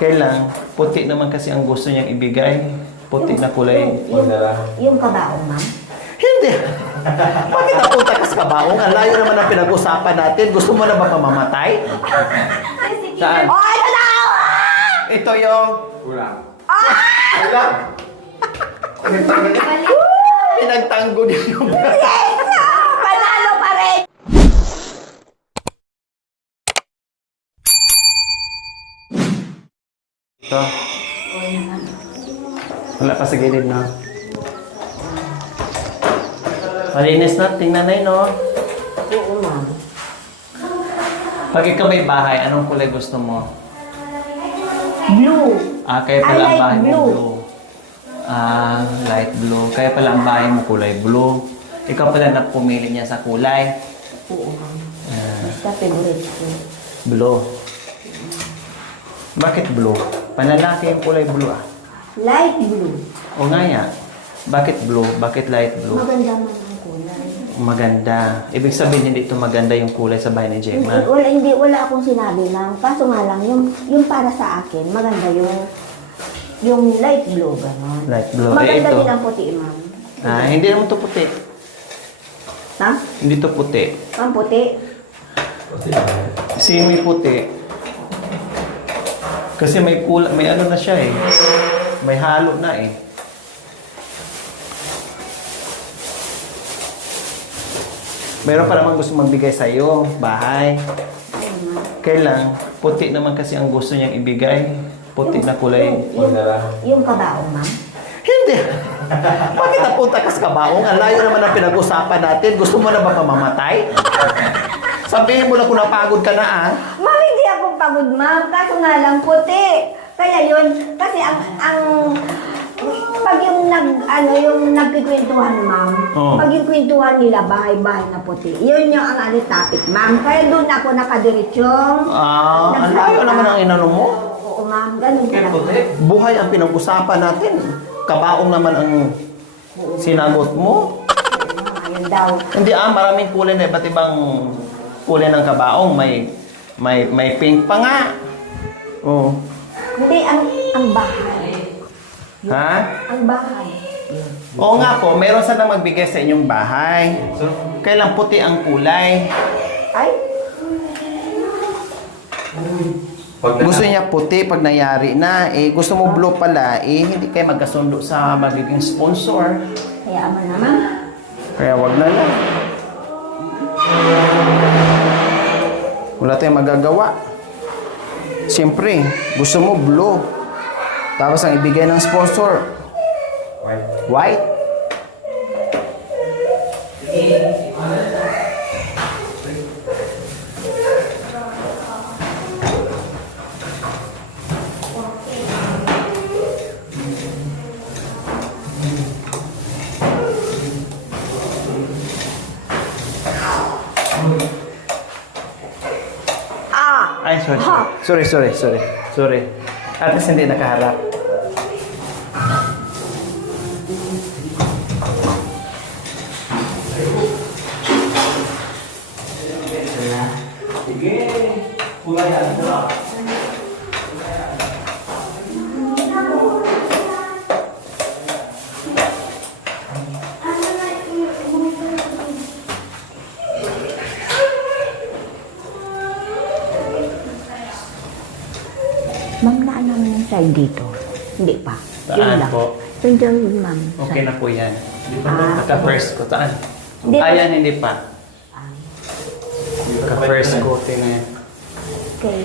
Kailang, puti naman kasi ang gusto niyang ibigay. Puti na kulay. Yung kabaong, ma'am? Hindi. Bakit napunta ka sa kabaong? Ang layo naman ang pinag-usapan natin. Gusto mo na ba mamamatay? Saan? Oh, ito na! Ito yung... Kulang. Kulang. Pinagtanggol niya yung... Yes! Panalo pa rin! Ito. Wala pa sa gilid na. Malinis na. Tingnan na yun, no? Oo, ma'am. Pag ikaw may bahay, anong kulay gusto mo? Blue. Kaya pala I ang like bahay mo blue. blue. Light blue. Kaya pala ang bahay mo kulay blue. Ikaw pala na pumili niya sa kulay. Oo, ma'am. Basta favorite ko. Blue. Bakit blue? Panlalaki yung kulay blue ah. Light blue. O nga ya. Bakit blue? Bakit light blue? Maganda man ang kulay. Maganda. Ibig sabihin hindi ito maganda yung kulay sa bahay ni Gemma. Wala akong sinabi, ma'am. Kaso nga lang, yung para sa akin, maganda yung light blue, gano'n. Light blue. Maganda ito. din ang puti, ma'am. Hindi naman ito puti. Ha? Hindi ito puti. Ang puti? Semi puti. Kasi may kulay, may ano na siya eh. May halo na eh. Meron pa naman gusto magbigay sa iyo, bahay. Kailang, puti naman kasi ang gusto niyang ibigay. Puti na kulay. Yung kabaong, ma'am? Hindi. Bakit napunta ka sa kabaong? Ang layo naman ang pinag-usapan natin. Gusto mo na ba pamamatay? Sabihin mo na kung napagod ka na ah. Ma'am, hindi ako pagod, ma'am. Kaso nga lang puti. Kaya yun, kasi pag yung nagkikwentuhan, ma'am, Oo. pag yung kwentuhan nila, bahay-bahay na puti. Yun yung ang topic, ma'am. Kaya doon ako nakadiretsyong. Ang layo naman ang inano mo. Oo, ma'am. Ganun talaga. Buhay ang pinag-usapan natin. Kabaong naman ang sinagot mo. Ayun daw. Hindi maraming kulay na iba't ibang kulay ng kabaong. May pink pa nga. Oh. Hindi, ang bahay. Ha? Ang bahay. Oo nga po, meron sanang magbigay sa inyong bahay. Kailang puti ang kulay. Ay, Gusto niya puti pag nayari na. Gusto mo blue pala, hindi kayo magkasundo sa magiging sponsor. kaya ama naman. Kaya wag na lang. Wala tayong magagawa. Siyempre, gusto mo blue. Tapos ang ibigay ng sponsor, white. Ay, sorry. At least hindi nakaharap. Ma'am, naan namin yung side dito. Hindi pa. Yun Saan lang. po? Yun dyan yun, ma'am. Okay na po yan. Hindi pa Ah, naka-first ko. Saan? Hindi pa. Ayan, hindi pa. Naka-first coating na yan. Okay.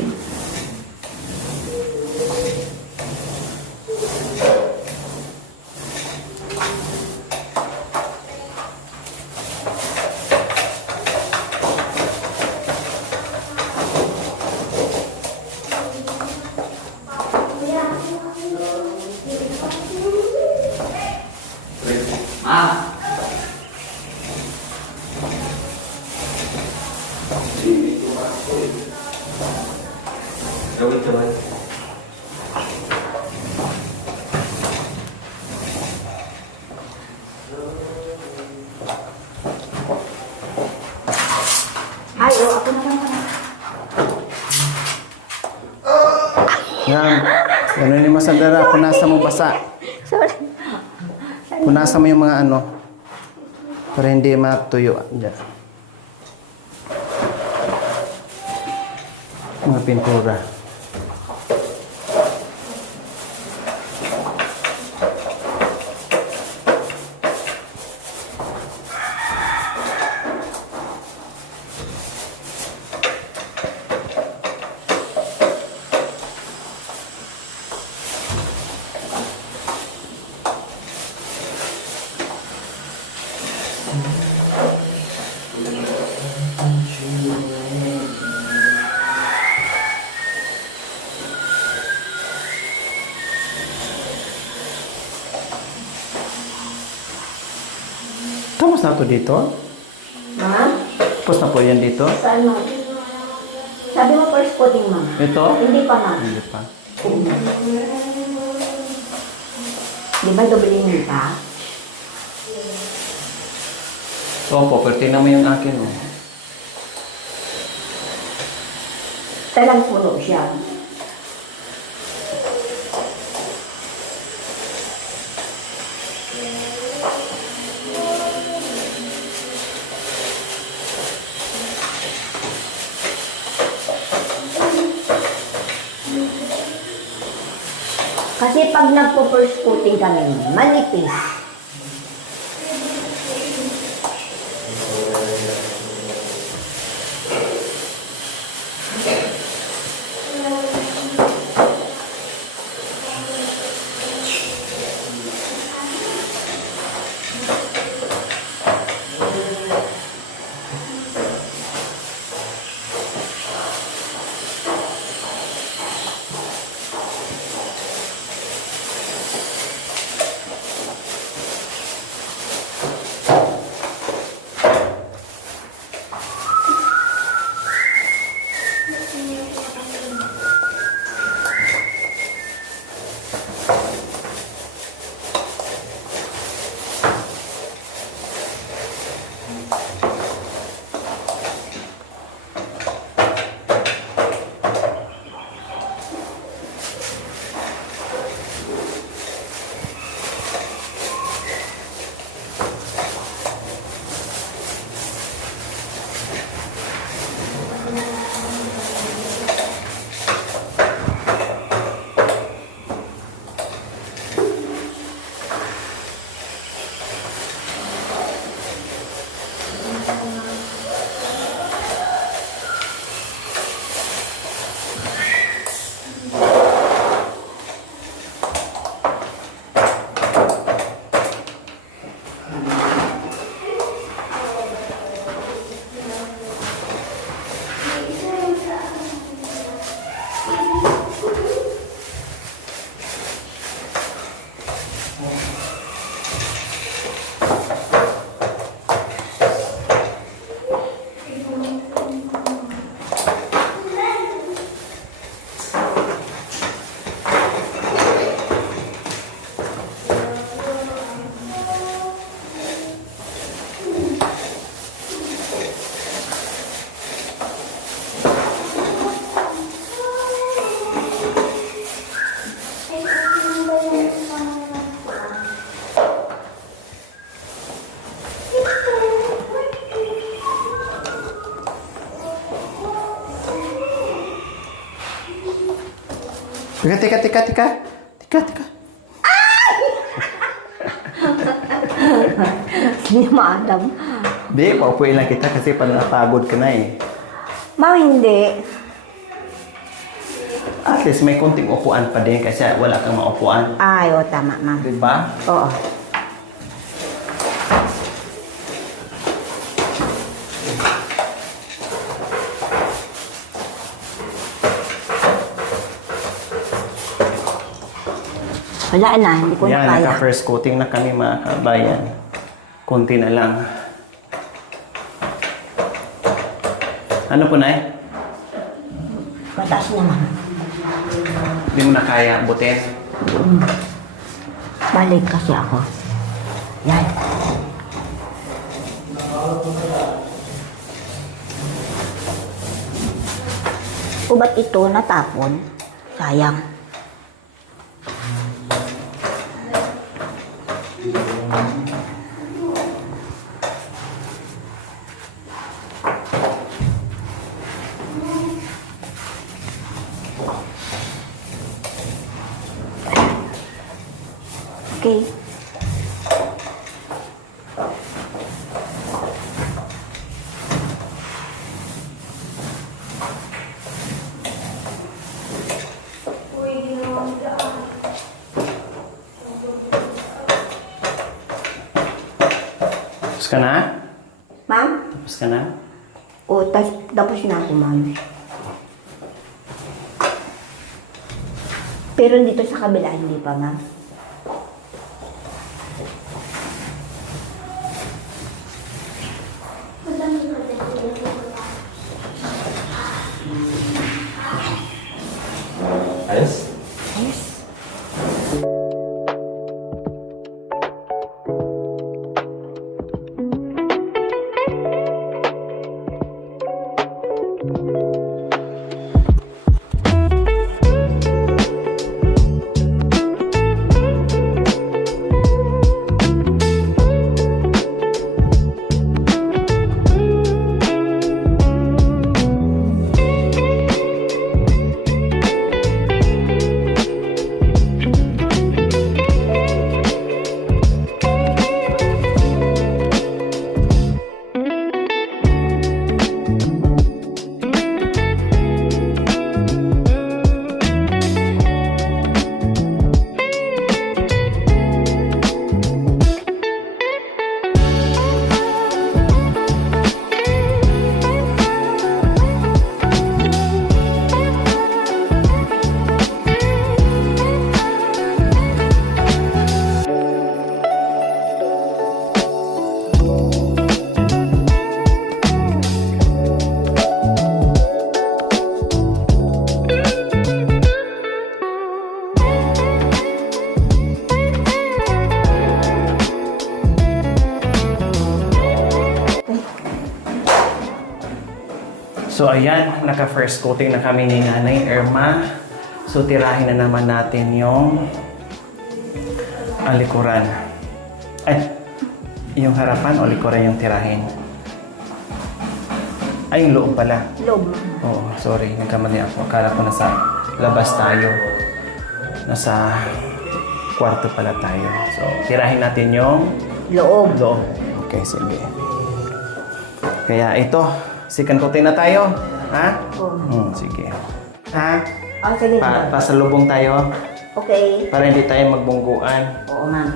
Ganunin mo sandara. Punasan mo basa. Sorry. Punasan mo yung mga ano. Para hindi matuyo. Diyan. Mga pintura. Tapos na to dito? Ha? Tapos na po yan dito? Saan mo? Sabi mo first coating, ma'am. Ito? Hindi pa, ma'am. Hindi pa. Di ba doubling pa? Opo, pero tingnan mo yung akin. Oh. Talang puno siya. Kasi pag nagpo-first coating kami, manipis. Teka. Hindi maadam. Di, paupuin lang kita kasi napagod ka na eh. Ma'am, hindi. At least may konting upuan pa din kasi wala kang maupuan. Ay, o, tama, ma'am. Diba? Oo. Wala na, hindi ko na Yan, kaya. naka-first coating na kami mga kabayan. Konti na lang. Ano po, Nay? Mataas naman. Hindi mo na kaya butin. Balik kasi ako. Yan. O ba't ito natapon? Sayang. Okay. Tapos ka na? Ma'am? Tapos ka na? O, tapos na ako, ma'am. Pero dito sa kabila, hindi pa, ma'am. Ayos? Yes. So ayan, naka-first coating na kami ni Nanay Irma. So tirahin na naman natin yung likuran. Ay, yung harapan o likuran yung tirahin? Ay, yung loob pala. Loob. Oo, sorry. Nagkamali ako. Akala ko nasa labas tayo. Nasa kwarto pala tayo. So, tirahin natin yung Loob. loob. Okay, sige. Kaya ito, second coating na tayo. Ha? Oo. Sige. Ha? Oh, sige, ma'am. Pasalubong tayo Okay. para hindi tayo magbungguan. Oo, ma'am.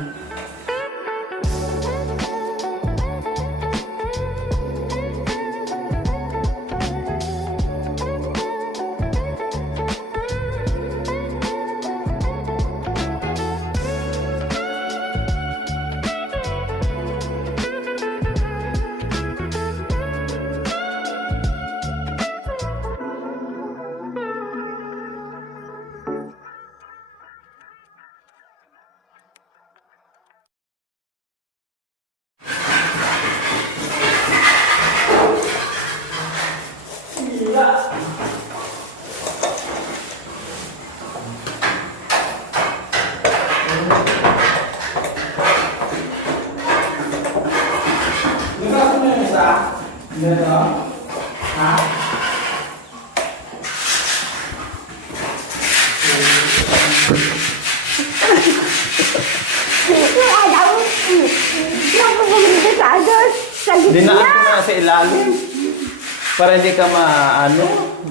Yung alam, napupunta sa agad. Sa Dinaan ko gitna. na sa ilalim. Para hindi ka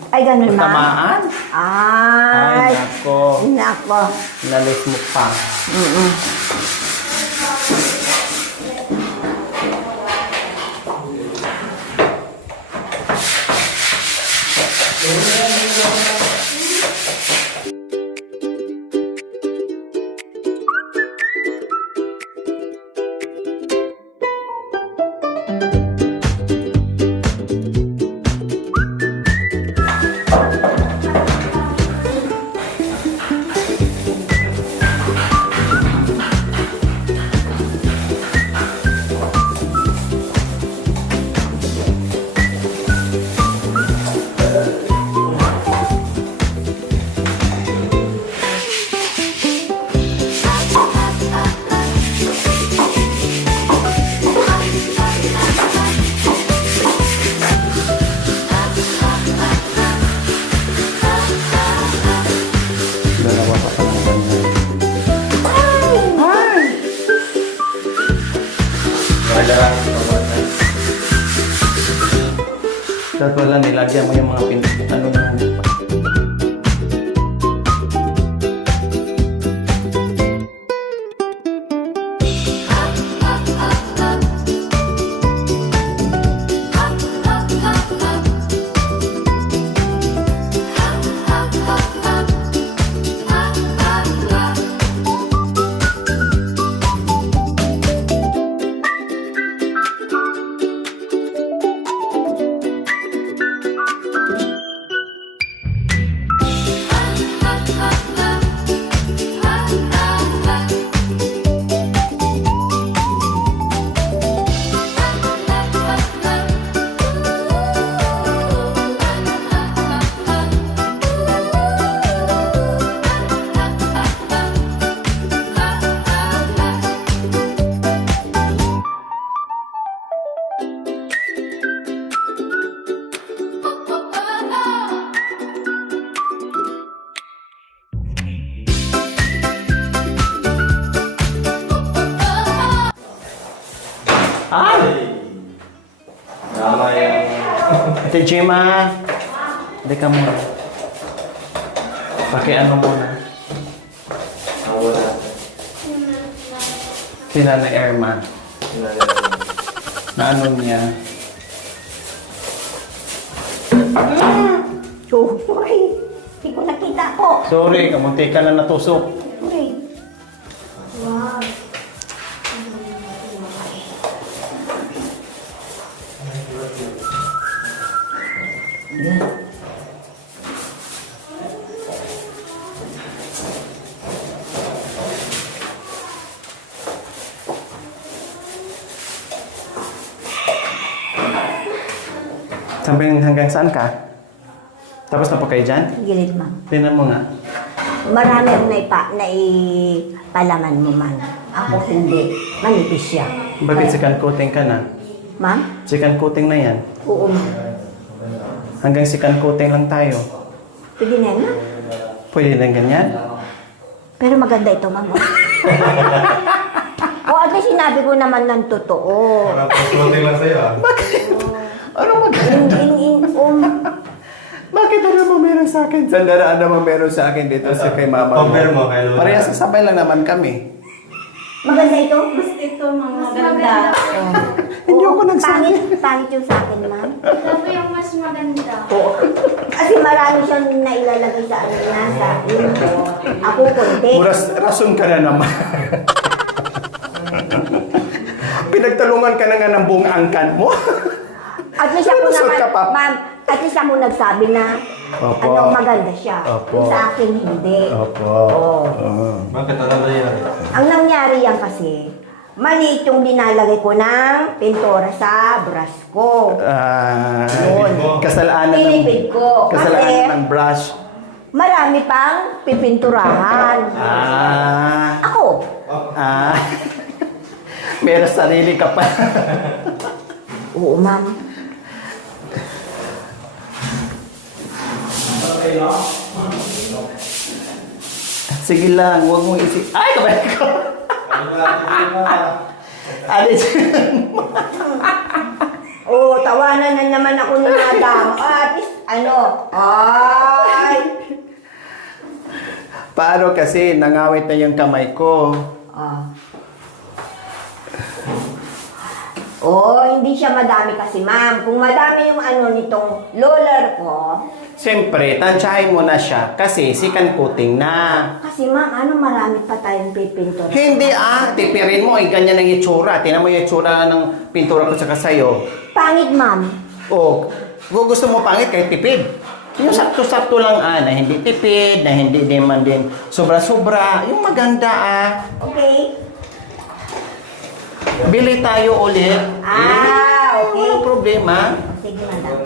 Ay, ganun, ma'am. tamaan. Ay, Ay, nako. nako. Nalis mo pa. Kailangan ito pagbuhat. Dapat wala nilagyan mo yung mga ano na. Tama yung... Ate Gemma, hindi ka muna. Pakiano muna. Ang wala. Sila na Airman. Na ano niya. Sorry. Hindi ko nakita ko. Sorry, kamunti ka na natusok. Sorry. Wow. Sabi hanggang saan ka? Tapos na po kayo dyan? Gilid, ma'am. Tingnan mo nga. Marami ang naipalaman mo, man. Ako hindi. Manipis siya. Bakit second coating ka na? Ma'am? Second coating na yan. Oo, ma'am. Hanggang second coating lang tayo. Pwede na yan, ma'am. Pwede na ganyan? Pero maganda ito, ma'am. O, at least sinabi ko naman ng totoo. Parang pag-floating lang sa'yo ah. Ano In, Bakit ano naman meron sa akin? Sandaraan naman meron sa akin dito sa kay mama Compare mo kay Lola. Parehas sasabay lang naman kami. maganda ito? Mas ito, mga maganda. Hindi ako nagsabi. Pangit yung sa akin, ma'am. Ito po yung mas maganda. Oo. Kasi marami siyang nailalagay sa ano na, sa info. Ako konti. Rason ka na naman. Pinagtalungan ka na nga ng buong angkan mo. At least ako Lusot naman, ka pa. ma'am, at least ako nagsabi na Opo. ano maganda siya. Opo. Yung sa akin, hindi. Opo. Oo. Bakit ano ba yan? Ang nangyari yan kasi, mali itong dinalagay ko ng pintura sa brush ko. Yun. Kasalanan Tinipid ko. Kasalanan Kasi- ng brush. Marami pang pipinturahan. Ako. Meron sarili ka pa. Oo, ma'am. Sige lang, huwag mong isip. Ay, kabay ko. Alis. Oo, tawanan na naman ako ni madam. At least, ano? Ay! Paano kasi nangawit na yung kamay ko. Ah. Oh, hindi siya madami kasi, ma'am. Kung madami yung ano nitong roller ko, Siyempre, tansyahin mo na siya kasi second coating na. kasi ma'am, ano marami pa tayong pipintura. Hindi tipirin mo, ay ganyan ang itsura. Tingnan mo yung itsura ng pintura ko sa kasayo. Pangit, ma'am. O, kung gusto mo pangit, kahit tipid. Yung sakto-sakto lang na hindi tipid, na hindi naman din sobra-sobra. Yung maganda Okay? Bili tayo ulit. Okay. Walang problema. Sige, madam.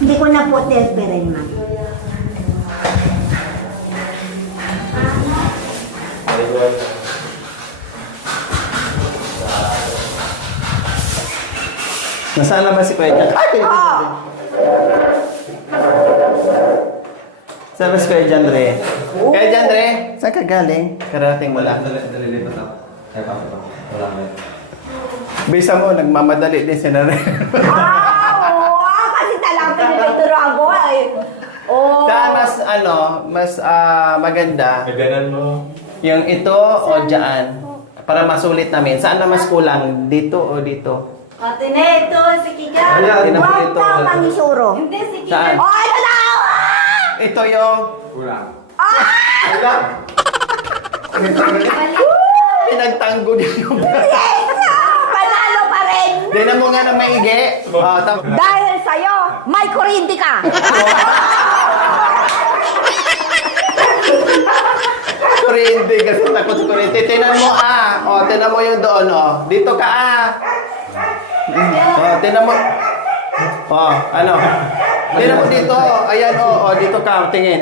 Hindi ko na po telperin, ma'am. Nasaan na ba si Kuya Jan? Ay! Oh! Saan ba si Kuya Jan, Dre? Kuya Jan, Dre? Saan ka galing? Karating mo lang. Dalilipat ako. Ay, pa. Wala nga. Bisa mo, nagmamadali din si Nare. Oo, kasi talagang pinipinturo ako eh. Oh. Saan mas maganda? Kaganan mo. Yung ito o dyan? Para masulit namin. Saan na mas kulang? Dito o dito? Ate Neto, si Kigan. Ayan. Tingnan mo Huwag dito. kang mangisuro. Hindi, si Saan? Kigan. Oh, ano na? Ito yung... Kulang. Kulang. Pinagtanggol niya yung... Yes! Panalo pa rin! Tingnan mo nga na maigi. Dahil sa'yo, may kurinti ka! Kurente kasi takot sa kurente. Tingnan mo tingnan mo yung doon Dito ka tingnan mo. Ano? Tingnan mo dito. Ayan dito ka tingin.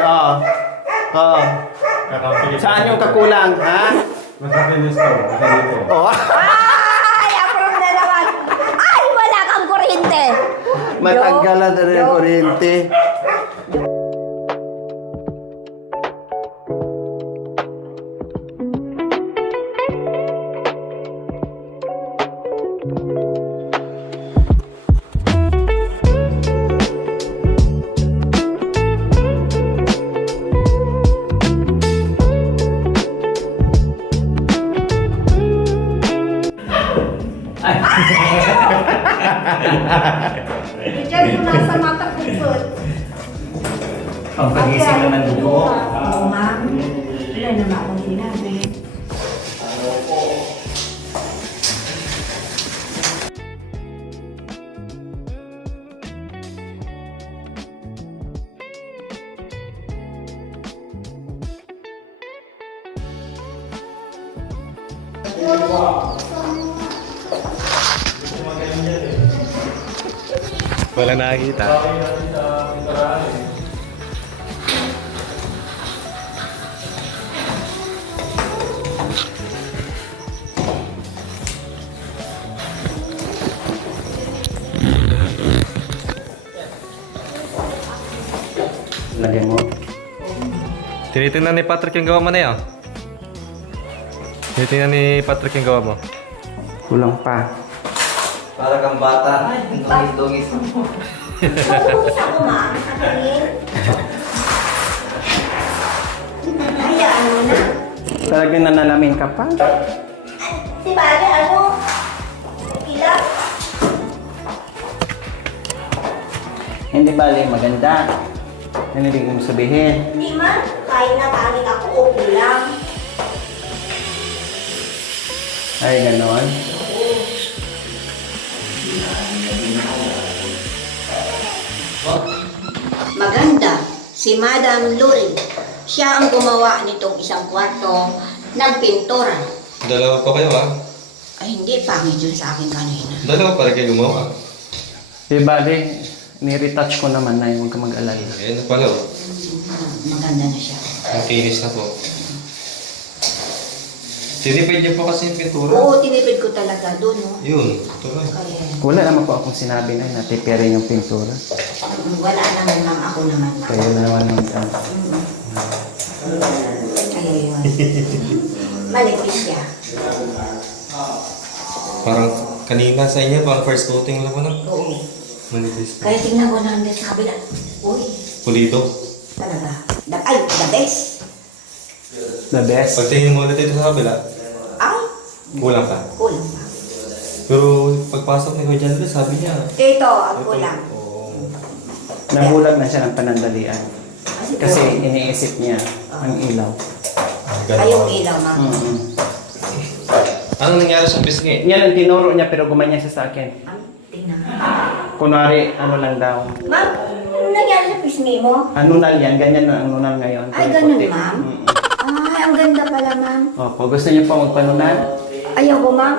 Saan yung kakulang, ha? Masakit yung store. Masakit dito. Ay, approve na naman! Ay, wala kang kuryente! Matanggalan na rin yung kurente. Diyan mo nasa mata kupot. Ang pagising naman dugo. Oo, ma'am. Wala naman akong sinabi. Wala nakakita. Lagyan mo. Tinitingnan ni Patrick yung gawa mo na yan. Tinitingnan ni Patrick yung gawa mo. Kulang pa. Para kang bata. Dungis-dungis mo. Focus ako, ma'am. Katingin. Hayaan mo na. Talagang nanalamin ka pa. Si Bale, ano? Ilang? Hindi bali, maganda. Yan hindi ko sabihin. Hindi man. Kahit na pangit ako, okay lang. Ay, ganon. Maganda. Si Madam Luring. Siya ang gumawa nitong isang kwarto ng pintura. Dalawa pa kayo Ay, hindi. Pangit yun sa akin kanina. Dalawa pa rin kayo gumawa. Di bali, ni-retouch ko naman na yung huwag ka mag-alala. Ayan na pala Maganda na siya. Ang kinis na po. Tinipid niyo po kasi yung pintura. Oo, tinipid ko talaga doon, no? Yun, ito lang. Kaya, Wala naman po akong sinabi na natipirin yung pintura. wala naman, ma'am. Ako naman, ma'am. Kaya na naman yung Kaya yun. Malipis siya. Parang kanina sa inyo, parang first coating lang ko na. Oo. Manipis. Kaya tingnan ko namin sa kabila. Uy, Pulido. talaga. Ay, the best. the best. Pagtingin mo ulit ito sa kabila, Ay, kulang ka. kulang pa. Pero pagpasok ni Kuya Jan, sabi niya. Ito, ang kulang. Oo. Nagulat na siya ng panandalian. Kasi kulang. iniisip niya ang ilaw. Ay, yung ilaw, ma'am. Mm-mm. Ano nangyari sa pisngi? Yan ang tinuro niya pero gumanya siya sa akin. Ma'am, tingnan. Kunwari, ano lang daw. Ma'am, ano nangyari sa pisngi mo? Anunal yan, ganyan na ang nunal ngayon. Ay, Kulay ganun, puti. ma'am? Mm-mm. Ay, ang ganda pala, ma'am. Opo, gusto niyo pa magpanunal? Ayoko, ma'am.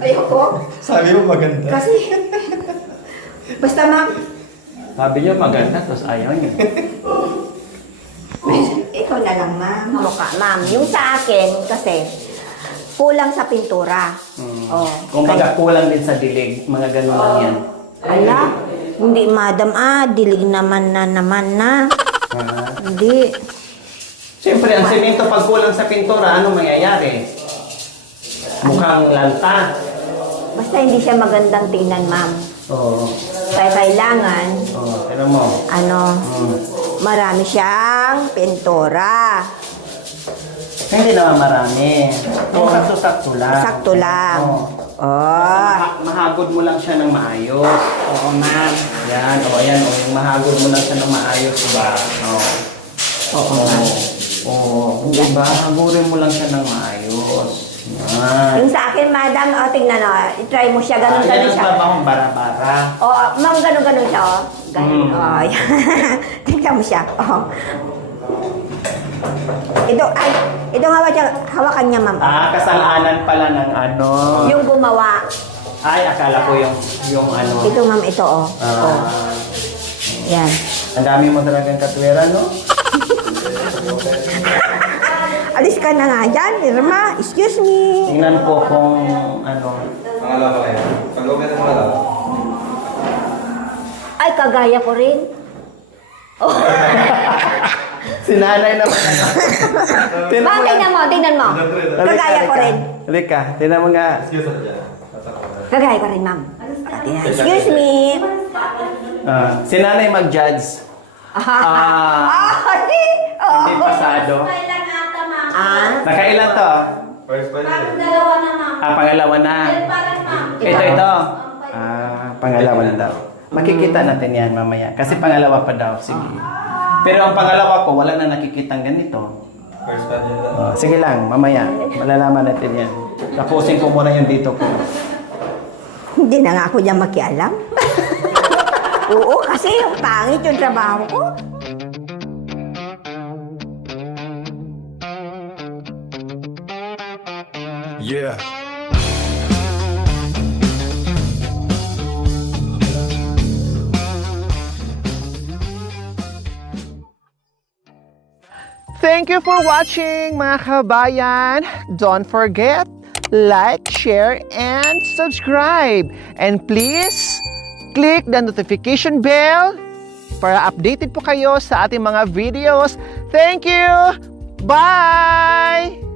Ayoko. Sabi mo maganda. Kasi, basta, ma'am, Sabi niyo maganda, tapos ayaw niyo. ikaw na lang, ma'am. Mukha, ma'am. Yung sa akin, kasi, kulang sa pintura. Oh. Kung baga kulang din sa dilig, mga ganun lang yan. Ala, hindi, madam, dilig naman na. Hindi. Siyempre, ang semento pag kulang sa pintura, ano mangyayari? Mukhang lanta. Basta hindi siya magandang tingnan, ma'am. Oo. Kaya kailangan, Oo. Tignan mo. marami siyang pintura. Hindi naman marami. Sakto-sakto lang. Sakto lang. Oo. Oh. Mahagod mo lang siya ng maayos. Oo, ma'am. Yan, yan. Yung mahagod mo lang siya ng maayos, diba? Oo. Oo, ma'am. Oo. Diba? Hagurin mo lang siya ng maayos. Yan. Yung sa akin, madam, tingnan i-try mo siya, ganun Yan ang siya. trabahong bara-bara. Ma'am, ganun siya, Ganun. Mm. Yan. Tingnan mo siya. Ito hawakan niya, ma'am. Kasalanan pala ng ano. Yung gumawa. Ay, akala ko yung ano. Ito, ma'am, ito, Yan. Ang dami mo talagang katwera, no? Alis ka na nga dyan, Irma. Excuse me. Tingnan ko kung ano. Pangalawa kayo. Pag-uwi ng pala. Ay, kagaya ko rin. Sinanay naman. Ma'am, tingnan mo. Kagaya ko rin. Halika, tingnan mo nga. Excuse me dyan. Kagaya ko rin, ma'am. Excuse me. Sinanay mag-judge. Hindi pasado. Kailan ata, ma'am? Nakailan to? First pa Parang yun. dalawa na, ma'am. Pangalawa na. Parang, ma'am. Ito. Pangalawa na daw. Makikita natin yan mamaya. Kasi pangalawa pa daw. Sige. Pero ang pangalawa ko, wala na nakikitang ganito. First pa yun. Sige lang, mamaya. Malalaman natin yan. Tapusin ko muna yung dito ko. Hindi na nga ako dyan makialam. Oo, kasi yung pangit yung trabaho ko. Yeah. Thank you for watching, mga kabayan. Don't forget, like, share, and subscribe. And please, click the notification bell para updated po kayo sa ating mga videos. Thank you! Bye!